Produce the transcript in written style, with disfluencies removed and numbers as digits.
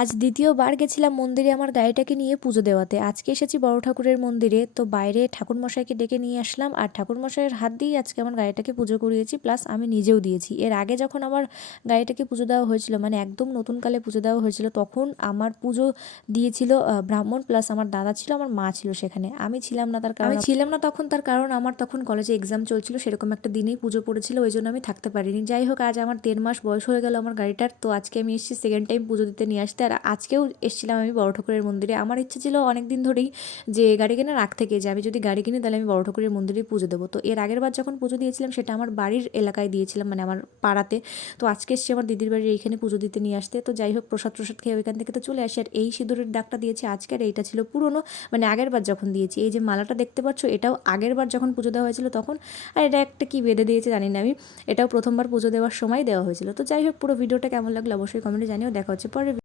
আজ দ্বিতীয়বার গেছিলাম মন্দিরে আমার গাড়িটাকে নিয়ে পুজো দেওয়াতে। আজকে এসেছি বড় ঠাকুরের মন্দিরে, তো বাইরে ঠাকুরমশাইকে ডেকে নিয়ে আসলাম আর ঠাকুরমশাইয়ের হাত দিয়েই আজকে আমার গাড়িটাকে পুজো করিয়েছি, প্লাস আমি নিজেও দিয়েছি। এর আগে যখন আমার গাড়িটাকে পুজো দেওয়া হয়েছিল, মানে একদম নতুনকালে পুজো দেওয়া হয়েছিল, তখন আমার পুজো দিয়েছিল ব্রাহ্মণ, প্লাস আমার দাদা ছিল, আমার মা ছিল সেখানে। আমি ছিলাম না, তার কারণ আমার তখন কলেজে এক্সাম চলছিল, সেরকম একটা দিনেই পুজো পড়েছিল, ওই জন্য আমি থাকতে পারিনি। যাই হোক, আজ আমার 1.5 মাস বয়স হয়ে গেল আমার গাড়িটার, তো আজকে আমি এসেছি সেকেন্ড টাইম পুজো দিতে নিয়ে আসতে। আর আজকেও এসেছিলাম আমি বড় ঠাকুরের মন্দিরে। আমার ইচ্ছে ছিল অনেক দিন ধরেই যে গাড়ি কেনার আগ থেকে যে আমি যদি গাড়ি কিনি তাহলে আমি বড় ঠাকুরের মন্দিরে পুজো দেবো। তো এর আগের বার যখন পুজো দিয়েছিলাম সেটা আমার বাড়ির এলাকায় দিয়েছিলাম, মানে আমার পাড়াতে। তো আজকে এসেছি আমার দিদির বাড়ির এইখানে পুজো দিতে নিয়ে আসতে। তো যাই হোক, প্রসাদ খেয়ে ওইখান থেকে তো চলে আসি। আর এই সিঁদুরের দাগটা দিয়েছি আজকের, এইটা ছিল পুরনো, মানে আগের বার যখন দিয়েছি। এই যে মালাটা দেখতে পাচ্ছ, এটাও আগের বার যখন পুজো দেওয়া হয়েছিল তখন। আর এটা একটা কি বেঁধে দিয়েছে জানি না আমি, এটাও প্রথমবার পুজো দেওয়ার সময় দেওয়া হয়েছিল। তো যাই হোক, পুরো ভিডিওটা কেমন লাগলো অবশ্যই কমেন্টে জানিও। দেখা হচ্ছে পরে।